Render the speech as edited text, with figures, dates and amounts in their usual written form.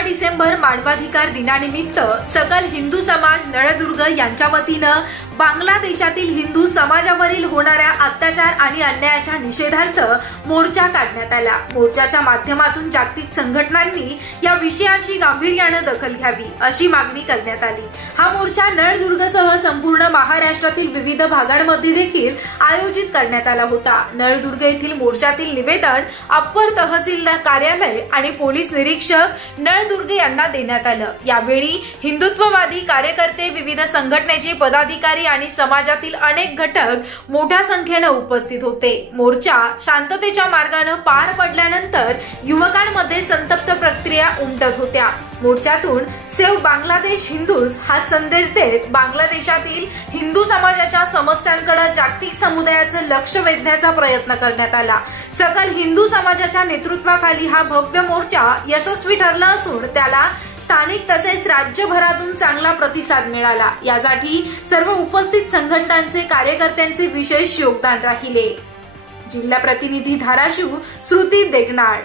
10 डिसेंबर मानवाधिकार दिनानिमित्त सकल हिंदू समाज नळदुर्ग यांच्या वतीनं बांगलादेशातील हिंदू समाजावरील होणाऱ्या अत्याचार आणि अन्यायाच्या निषेधार्थ मोर्चा काढण्यात आला। मोर्चाच्या माध्यमातून जागतिक संघटनांनी या विषयाची गांभीर्याने दखल घ्यावी अशी मागणी करण्यात आली। हा मोर्चा नळदुर्गसह संपूर्ण महाराष्ट्रातील विविध भागांमध्ये देखील आयोजित करण्यात आला होता। नळदुर्ग येथील मोर्चातील निवेदन अप्पर तहसीलदार कार्यालय आणि पोलीस निरीक्षक नळदुर्ग यांना देण्यात आलं। यावेळी हिंदुत्ववादी कार्यकर्ते, विविध संघटनेचे पदाधिकारी आणि समाजातील अनेक घटक मोठ्या संख्येने उपस्थित होते। मोर्चा शांततेच्या मार्गाने पार पडल्यानंतर युवकांमध्ये संतप्त प्रतिक्रिया उमटत होत्या। मोर्चातून सेव्ह बांगलादेश हिंदूज हा संदेश देत बांगलादेशातील हिंदू समाजाच्या समस्यांकडे जागतिक समुदायाचे लक्ष वेधण्याचा प्रयत्न करण्यात आला। सकल हिंदू समाजाच्या नेतृत्वाखाली हा भव्य मोर्चा यशस्वी ठरला असून त्याला स्थानिक तसेच राज्यभरातून चांगला प्रतिसाद मिळाला। यासाठी सर्व उपस्थित संघटनांचे कार्यकर्त्यांचे विशेष योगदान राहिले। जिल्हा प्रतिनिधी धाराशिव श्रुती देगनाळ।